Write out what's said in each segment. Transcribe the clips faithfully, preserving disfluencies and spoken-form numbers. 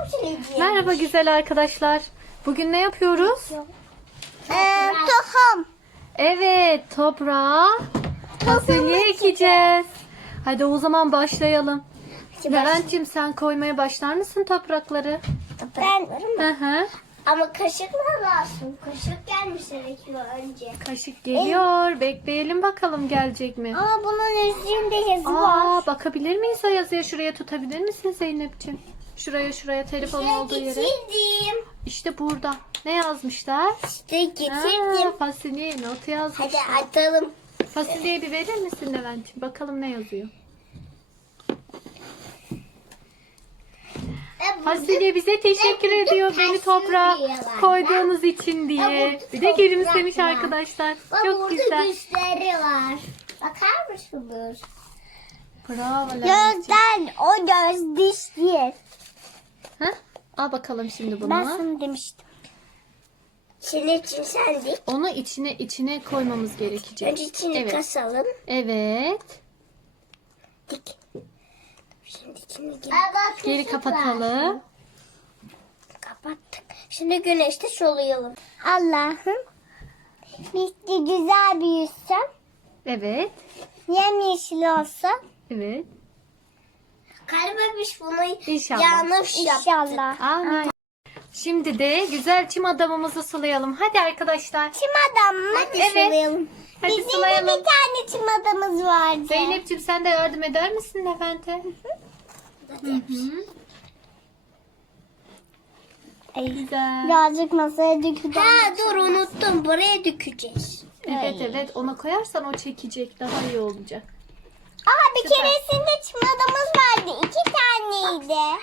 sileceğim. Merhaba güzel arkadaşlar. Bugün ne yapıyoruz? Ee, tohum. Evet, toprağa fasulye ekeceğiz. Hadi o zaman başlayalım. Levent'ciğim sen koymaya başlar mısın toprakları? Ben Hı hı. ama kaşıkla lazım. Kaşık gelmiş gerekiyor önce. Kaşık geliyor. Bekleyelim bakalım gelecek mi? Ama bunun üstünde yazı var. Aa, bakabilir miyiz o yazıya? Şuraya tutabilir misin Zeynep'ciğim? Şuraya şuraya telefonun olduğu yere. Getirdim. İşte burada. Ne yazmışlar? İşte getirdim. Aa, fasulye notu yazmışlar. Hadi atalım. Fasulyeyi bir verir misin Levent'ciğim? Bakalım ne yazıyor. Fasulye bize teşekkür burada ediyor beni toprağa fasulye var. koyduğunuz için diye. burada Bir de gülümsemiş toprak var. arkadaşlar. Bak Çok burada güzel. dişleri var. Bakar mısınız? Bravo Levent'ciğim. Gözden o göz diş değil. Ha? Al bakalım şimdi bunu. Ben sana demiştim. Şimdi için sen dik. Onu içine içine koymamız gerekecek. Önce içini Evet. kasalım. Evet. Dik. Şimdi içini geri, Geri kapatalım. kapattık. Şimdi güneşte soluyalım. Allah'ım. Bitti güzel büyüsün. Evet. Yemyeşil olsa. Evet. Kalbemiş bunu İnşallah. yanlış yaptık. İnşallah. Amin. Şimdi de güzel çim adamımızı sulayalım. Hadi arkadaşlar. Çim adam mı? Hadi Evet. sulayalım. Hadi Bizim sulayalım. de bir tane çim adamımız vardı. Zeynep'ciğim sen de yardım eder misin Levent'e? Hı hı. Güzel. Birazcık masaya dökeceğim. Ha dur unuttum. Buraya dökeceğiz. Evet evet ona koyarsan o çekecek. Daha iyi olacak. Aa bir Süper. keresinde çim adamımız vardı. İki taneydi.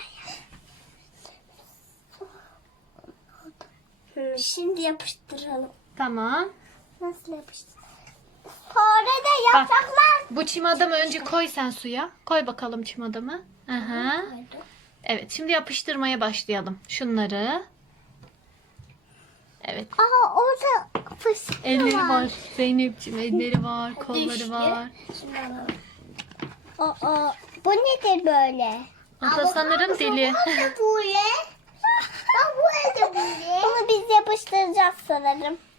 Şimdi yapıştıralım. Tamam. Nasıl yapıştıralım? Sonra da yapraklar. Bu çim adamı önce koy sen suya. Koy bakalım çim adamı. Aha. Evet şimdi yapıştırmaya başlayalım. Şunları. Evet. Aa orada fıstık Elleri var. var. Zeynep'ciğim elleri var. Kolları Düştü. var. Şimdi alalım. Aa, bu nedir böyle? O da sanırım dili. Bu ne? Bak bu ne böyle? Bunu biz yapıştıracağız sanırım.